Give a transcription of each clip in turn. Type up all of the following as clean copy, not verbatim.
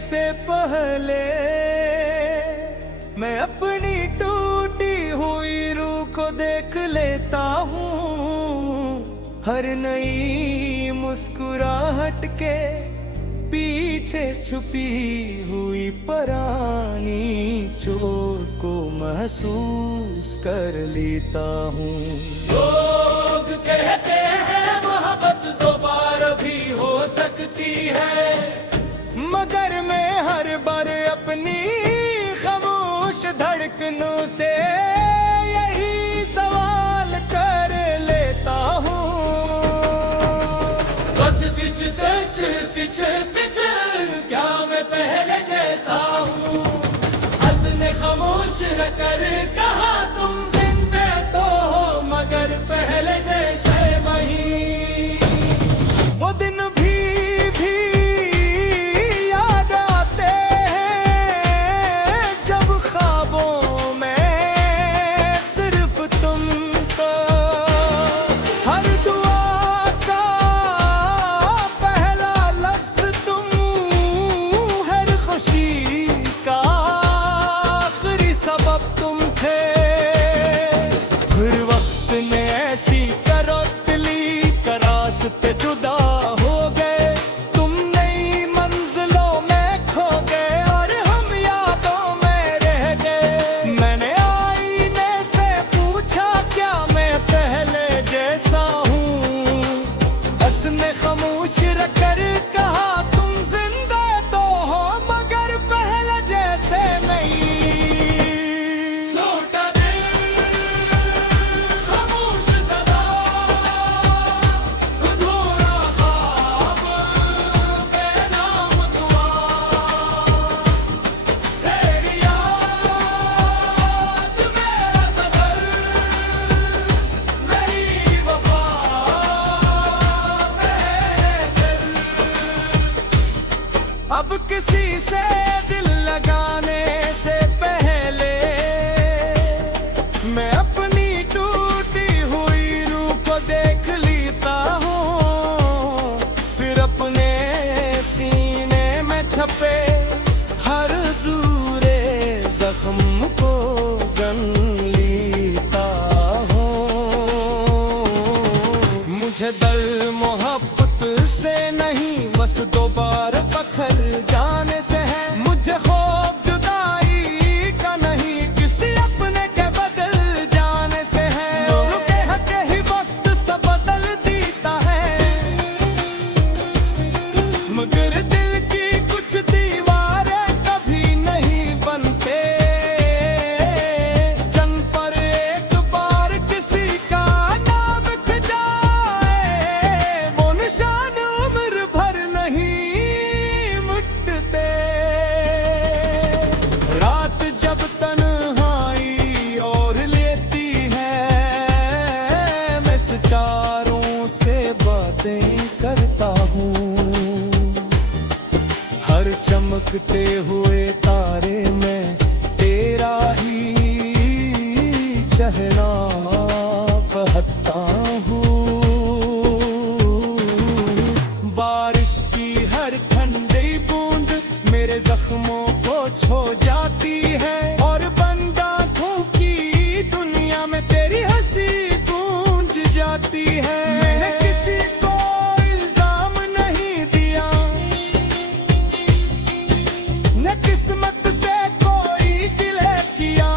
से पहले मैं अपनी टूटी हुई रूह को देख लेता हूँ। हर नई मुस्कुराहट के पीछे छुपी हुई पुरानी चोट को महसूस कर लेता हूँ। लोग कहते हैं मोहब्बत दोबारा भी हो सकती है, मगर मैं हर बार अपनी खामोश धड़कनों से यही सवाल कर लेता हूँ। पीछे पीछे क्या मैं पहले जैसा हूँ? हंसने खामोश रहकर कहा तुम जिंदा तो हो, मगर पहले जैसे वही। वो दिन भी याद आते हैं जब ख्वाबों में सिर्फ तुमको हर दुआ का पहला लफ्ज तुम, हर खुशी का आखिरी सबब तुम थे। फिर वक्त ने ऐसी करवट ली का रास्ते जुदा हो गए, तुम नई मंजिलों में खो गए और हम यादों में रह गए। मैंने आईने से पूछा क्या मैं पहले जैसा हूँ? उसने खामोश रखकर कहा तुम जिंदा तो हो, मगर पहले जैसे नहीं। छोटा दिल खामोश सदा, अधूरा ख्वाब बेनाम दुआ, तेरी याद मेरा सफर, मेरी वफा अब किसी से दिल लगाने से पहले मैं अपनी टूटी हुई रूह को देख लेता हूँ। फिर अपने सीने में छपे हर दूरे जख्म को गन लेता हूँ। मुझे दर्द मोहब्बत से नहीं बस दोबारा पखर जाने से है। मुझे खौफ जुदाई का नहीं किसी अपने के बदल जाने से है। दोनों के हटे ही वक्त सब बदल देता है, मगर दिल की कुछ दीवारें कभी नहीं बनते। जन पर एक बार किसी का नाम लिख जाए, वो निशान उम्र भर नहीं मिटते। रात जब तन्हाई और लेती है, मैं सितारों से बातें करता हूँ। हर चमकते हुए तारे में तेरा ही चेहरा पहनता हूँ। बारिश की हर ठंडी बूंद मेरे जख्मों को छू जाती है, और बंद आँखों की दुनिया में तेरी हंसी गूंज जाती है। मैंने किसी को इल्जाम नहीं दिया, न किस्मत से कोई गिले किया,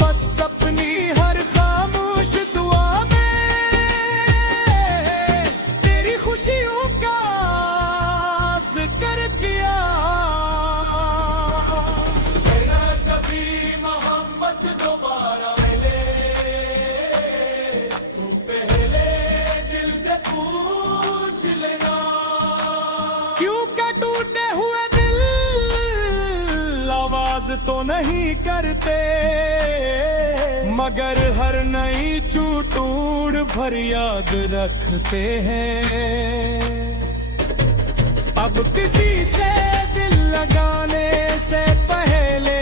बस अपनी हर खामोश दुआ में तेरी खुशियों का जिक्र किया। मेरा कभी मोहब्बत दोबारा मिले, तू पहले दिल से पूछ लेना। क्यों क्या टूटे हुए दिल आवाज तो नहीं करते, मगर हर नई चूटूड़ भर याद रखते हैं। अब किसी से दिल लगाने से पहले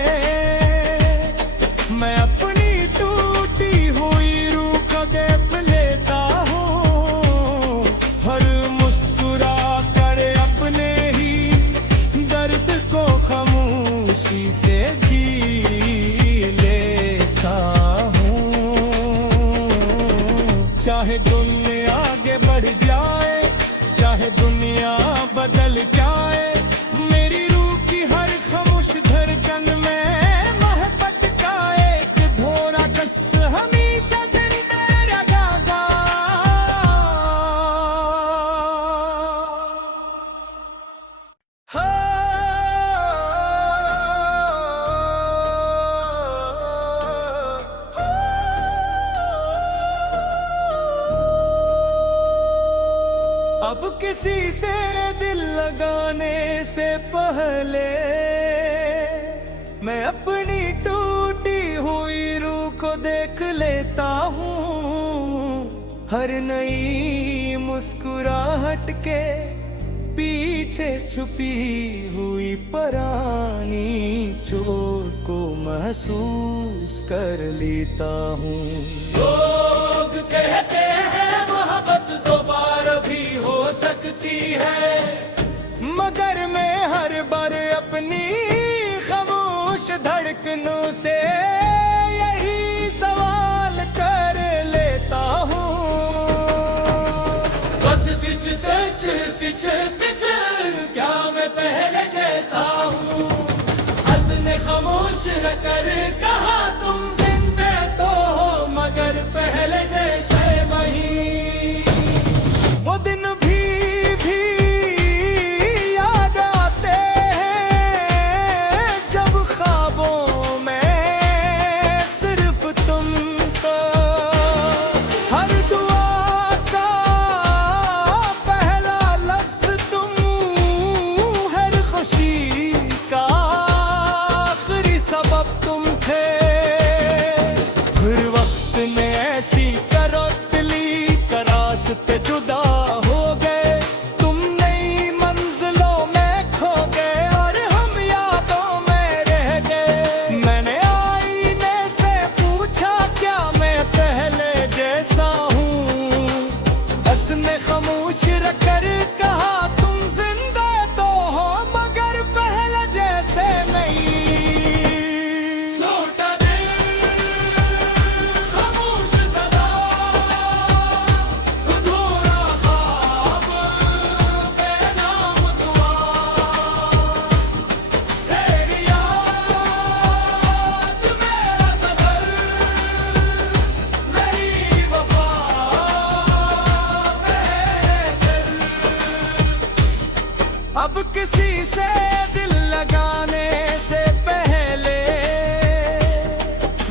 मैं अपनी टूटी हुई रूह को देख लेता हूँ। हर मुस्कुरा कर दुनिया बदल जाए, मेरी रूह की हर खामोश धड़कन में मोहब्बत का एक धोरा कस हमेशा जिंदा रहेगा। अब किसी से दिल लगाने से पहले मैं अपनी टूटी हुई रूह को देख लेता हूँ। हर नई मुस्कुराहट के पीछे छुपी हुई पुरानी चोट को महसूस कर लेता हूँ। लोग कहते हैं मोहब्बत दोबारा भी हो सकती है, मगर मैं हर बार अपनी खामोश धड़कनों से यही सवाल कर लेता हूँ। पिछड़ क्या मैं पहले जैसा हूँ? हंसने खामोश कर कहा तुम जिंदा तो हो, मगर पहले जैसे वही। वो दिन भी याद आते हैं जब ख्वाबों में सिर्फ तुमको, हर दुआ का पहला लफ्ज तुम, हर खुशी का आखिरी सबब तुम थे। फिर वक्त ने ऐसी करवट ली, रास्ते जुदा हो गए, तुम नई मंजिलों में खो गए और हम यादों में रह गए। मैंने आईने से पूछा क्या मैं पहले जैसा हूँ? हंसने खामोश कर कहा तुम जिंदा तो हो, मगर पहले जैसे नहीं। छोटा दिल खामोश सदा, अधूरा ख्वाब बेनाम दुआ, तेरी याद मेरा सबर, मेरी वफा अब किसी से दिल लगाने से पहले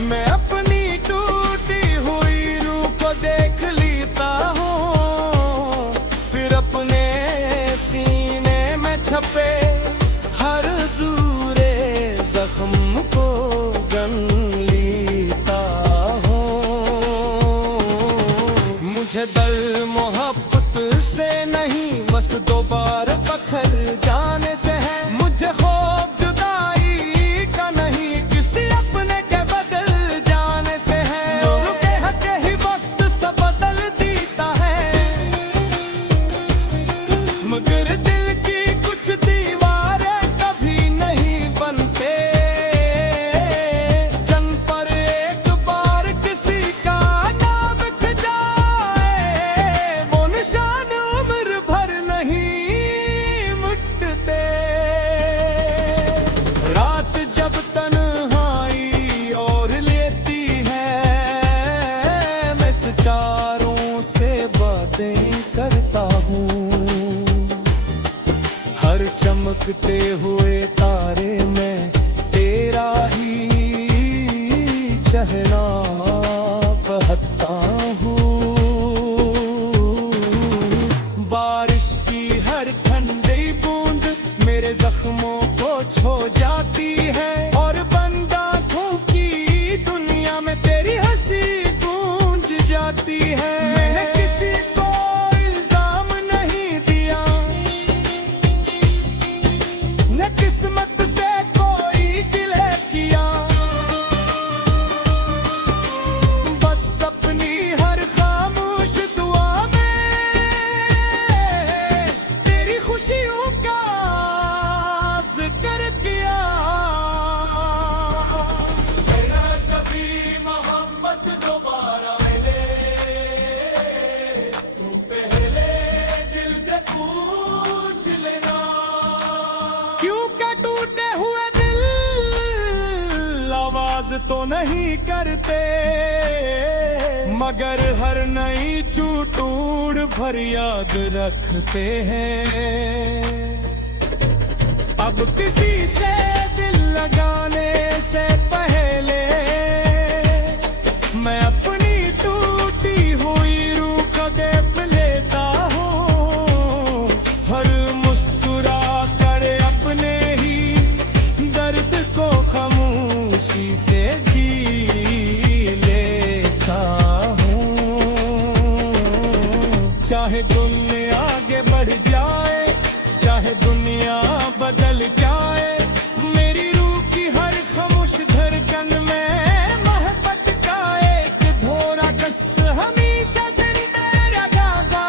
मैं अपनी टूटी हुई रूह को देख लेता हूँ। फिर अपने सीने में छपे हर दूरे जख्म को गन लेता हूँ। मुझे दर्द मोहब्बत से नहीं, बस दोबारा पखर जाने से है। मुझे खौफ जुदाई का नहीं, किसी अपने के बदल जाने से है। लोग कहते ही वक्त सब बदल देता है, मगर दिल की कुछ दीवारें कभी नहीं बनते। जन पर एक बार किसी का नाम लिख जाए, वो निशान उम्र भर नहीं मिटते। रात जब तन्हाई और लेती है, मैं सितारों से बातें करता हूँ। हर चमकते हुए तारे में तेरा ही चेहरा पहता हूँ। बारिश की हर ठंडी बूंद मेरे जख्मों को छो जाती है, और बंद आँखों की दुनिया में तेरी हंसी गूंज जाती है। मैंने किसी को इल्जाम नहीं दिया, न किस्मत से को तो नहीं करते, मगर हर नई चूटूड़ भर याद रखते हैं। अब किसी से दिल लगाने से पहले मैं अपनी टूटी हुई रूह को देख लेता हूँ। हर मुस्कुरा कर अपने ही दर्द को खामोशी से जी लेता हूँ। चाहे दुनिया आगे बढ़ जाए, चाहे दुनिया बदल जाए, मेरी रूह की हर खामोश धड़कन में मोहब्बत का एक धोरा कस हमेशा जिंदा रहेगा।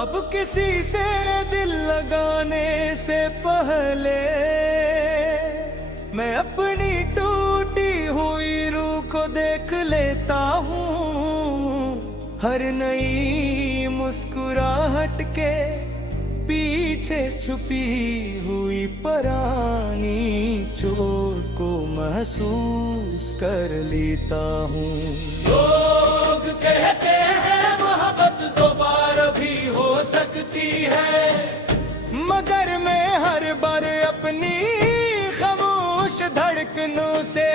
अब किसी से दिल लगाने से पहले मैं अपनी टूटी हुई रूह को देख लेता हूँ। हर नई मुस्कुराहट के पीछे छुपी हुई पुरानी चोट को महसूस कर लेता हूँ। लोग कहते हैं मोहब्बत दोबारा भी हो सकती है, मगर मैं हर बार अपनी खामोश धड़कनों से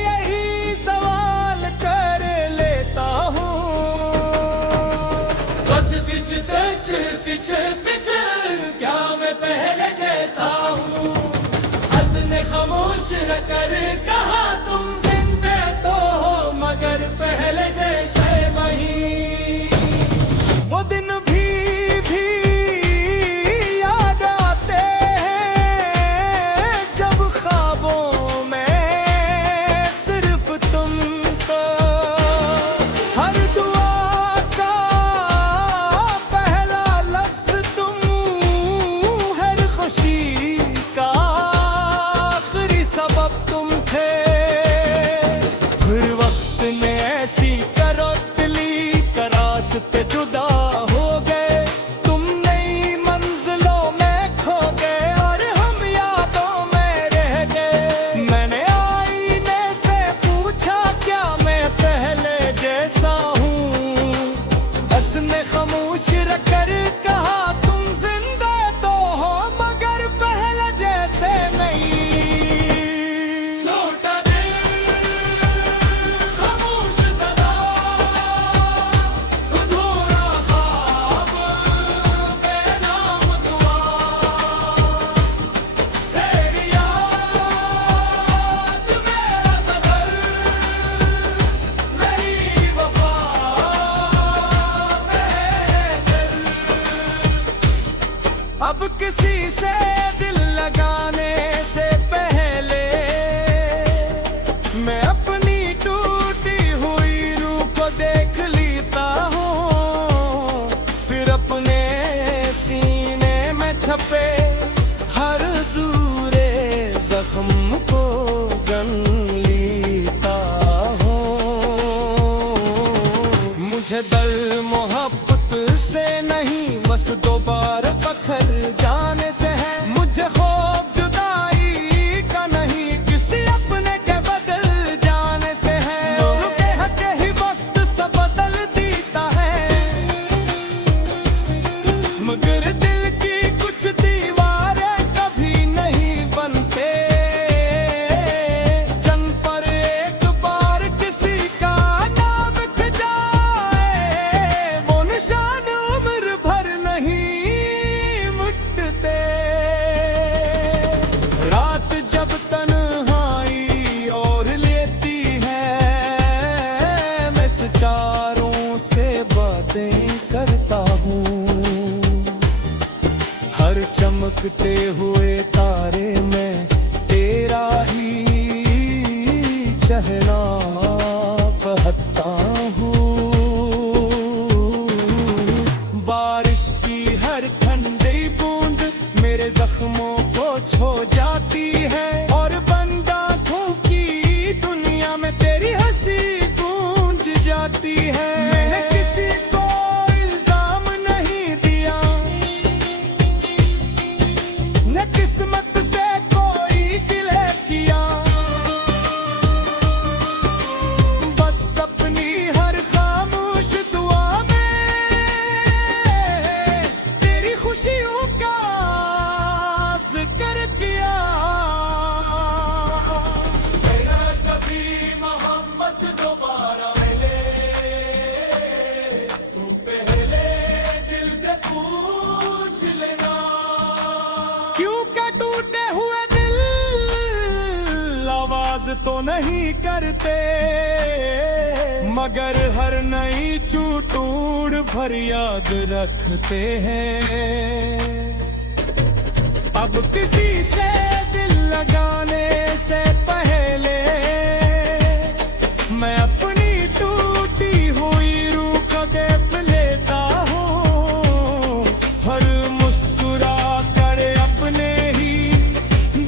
यही सवाल कर लेता हूँ। कुछ पीछे क्या मैं पहले जैसा हूँ? हंसने खामोश रखकर कहा तुम जिंदा तो हो, मगर पहले जैसे वही। वो दिन भी याद आते हैं जब ख्वाबों में सिर्फ तुमको, हर दुआ का पहला लफ्ज तुम, हर खुशी का आखिरी सबब तुम थे। फिर वक्त ने ऐसी करवट ली, रास्ते जुदा हो गए, तुम नई मंजिलों में खो गए और हम यादों में रह गए। मैंने आईने से पूछा क्या मैं पहले जैसा हूँ? हंसने खामोश रखकर कहा तुम जिंदा तो हो, मगर पहले जैसे नहीं। छोटा दिल खामोश सदा, अधूरा ख्वाब बेनाम दुआ, तेरी याद मेरा सफर, मेरी वफा अब किसी से दिल लगाने से पहले मैं अपनी टूटी हुई रूह को देख लेता हूँ। फिर अपने सीने में छपे हर दूरे जख्म को गन लेता हूँ। मुझे दर्द मोहब्बत से नहीं, बस दोबारा पत्थर जाने से है। मुझे खौफ जुदाई का नहीं, किसी अपने के बदल जाने से है। दोनों के हक ही वक्त सब बदल देता है, मगर दिल की कुछ दीवारें कभी नहीं बनते। जन पर एक बार किसी का नाम लिख जाए, वो निशान उम्र भर नहीं मिटते। रात जब तन्हाई और लेती है, मैं सितारों से बातें करता हूँ। हर चमकते हुए तारे में तेरा ही चेहरा पहता हूँ। बारिश की हर ठंडी बूंद मेरे जख्मों को छू जाती है और तो नहीं करते, मगर हर नई चूटूड़ भर याद रखते हैं। अब किसी से दिल लगाने से पहले मैं अपनी टूटी हुई रूह को देख लेता हूँ। हर मुस्कुरा कर अपने ही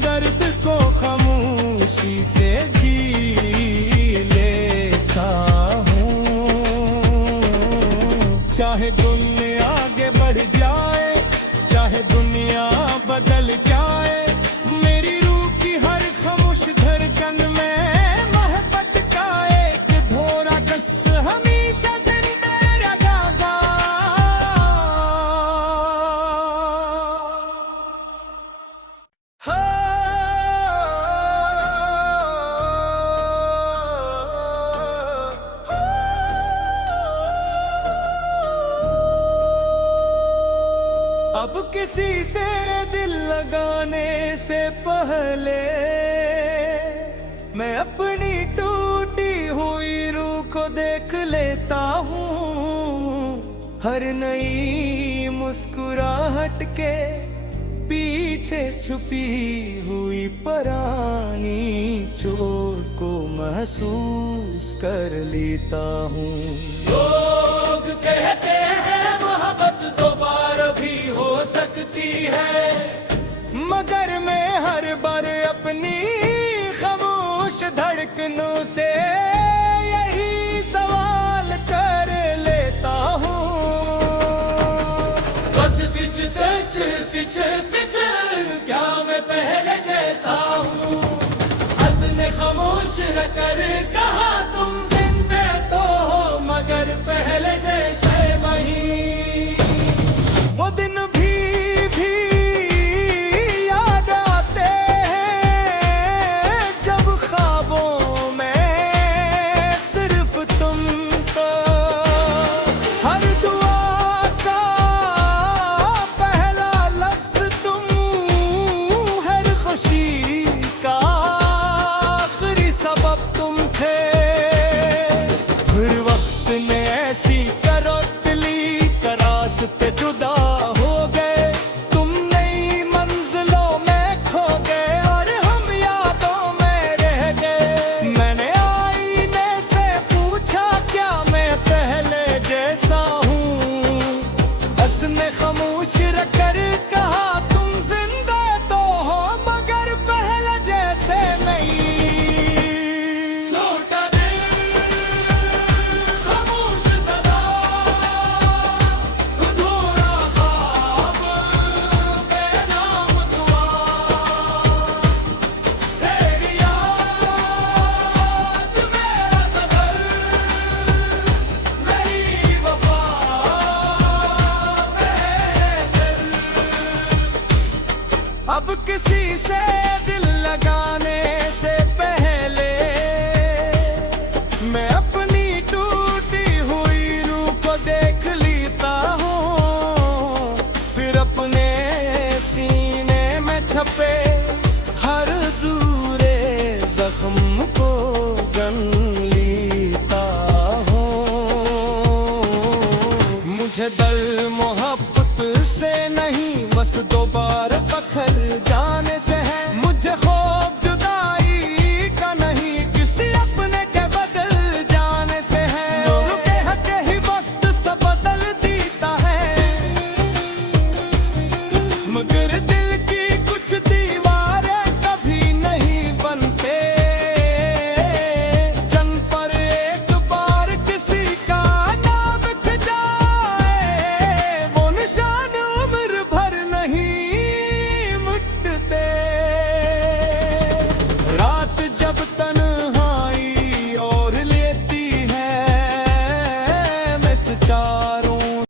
दर्द को खामोशी से जी लेता हूँ। चाहे दुनिया आगे बढ़ जाए, चाहे दुनिया बदल जाए, मेरी रूह की हर खामोश धड़कन में मोहब्बत का एक धोरा कस हमेशा जिंदा रहेगा। अब किसी से दिल लगाने से पहले मैं अपनी टूटी हुई रूह को देख लेता हूँ। हर नई मुस्कुराहट के पीछे छुपी हुई पुरानी चोट को महसूस कर लेता हूँ। लोग कहते हैं मोहब्बत दोबारा भी हो सकती है, मगर मैं हर बार अपनी खामोश धड़कनों से यही सवाल कर लेता हूँ। पीछे क्या मैं पहले जैसा हूँ? हंसने खामोश कर कहा तुम जिंदा तो हो, मगर पहले जैसे वही। वो दिन भी याद आते हैं जब ख्वाबों में सिर्फ तुमको, हर दुआ का पहला लफ्ज तुम, हर खुशी का आखिरी सबब तुम थे। फिर वक्त ने ऐसी करवट ली, रास्ते जुदा हो गए, तुम नई मंजिलों में खो गए और हम यादों में रह गए। मैंने आईने से पूछा क्या मैं पहले जैसा हूँ? हंसने खामोश रखकर कहा तुम जिंदा तो हो, मगर पहले जैसे नहीं। छोटा दिल खामोश सदा, अधूरा ख्वाब बेनाम दुआ, तेरी याद मेरा सबर, मेरी वफा बेअसर। अब किसी से दिल लगाने से पहले मैं अपनी टूटी हुई रूह को देख लेता हूँ। फिर अपने सीने में छपे हर दूरे जख्म को गन लेता हूँ। मुझे दर्द मोहब्बत से नहीं, बस दोबारा पखर जाने से है। मुझे खो